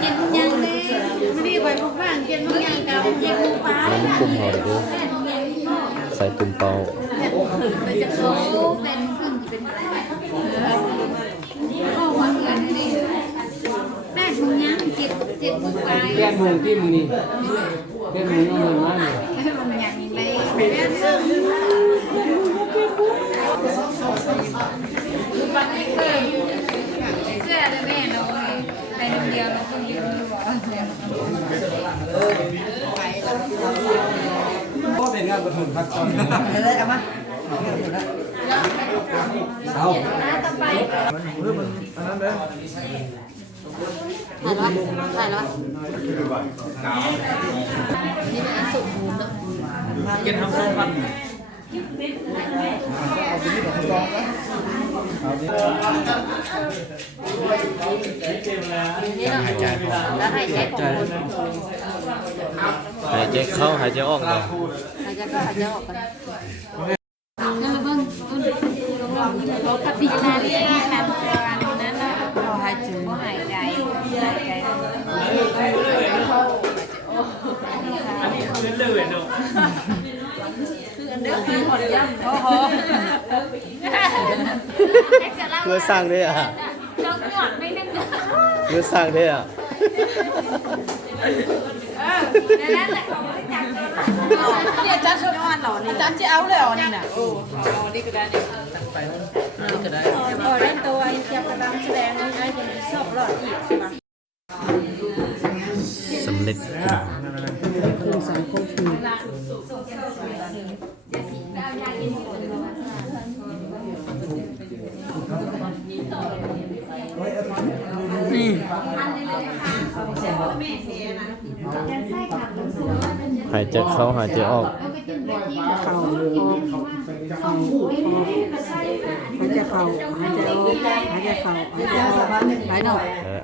เจ็บยังเลยไม่ได้ไปพวกบ้านเจ็บยังกับเจ็บปลา น้ำกุ้งเฮาเด้อใส่ตุ่มเปา มันจะโตเป็นขึ้นเป็นอะไรโอ้วันเงินนี่แม่มึงยังเจ็บปลา แก้มงที่มึงนี่แก้มงเอาเงินมาเนี่ย มันยังเลยแม่ซึ่งเสื้อเลยแม่เราไปเดียวเราคนเดียวเราบอกเดียว พ่อเป็นงานประทุนพักตอนนี้เลยเอามาเอา ต่อไป อันนั้นเลย ถ่ายแล้วนี่เป็นสุกมูลเนาะ กินทำส้มมันนี่เนาะแล้วหายใจของคน หายใจเข้าหายใจออกเลย หายใจเข้าหายใจออกกันนั่นละเบิ้งรถปฏินาเรียกนั่นนั่นเราหายใจหายใจอันนี้คือเลื่อยเนาะ โอ้โห เพื่อสร้างได้อ่ะ จงหนวดไม่นึง เพื่อสร้างได้อ่ะ นั่นแหละเขาไม่จับ เนี่ยจัดชุดอ่อนเหรอนี่จัดจะเอาเลยเหรอนี่น่ะ เอาดีก็ได้ พอเล่นตัวเกี่ยวกับการแสดงนี่ไอ้คนที่ชอบหลอดอีกใช่ไหม สำเร็จ หายใจเข้าหายใจออก เข่าหายใจเข่าหายใจออกหายใจเข่าหายใจออกหายหน่อย เออ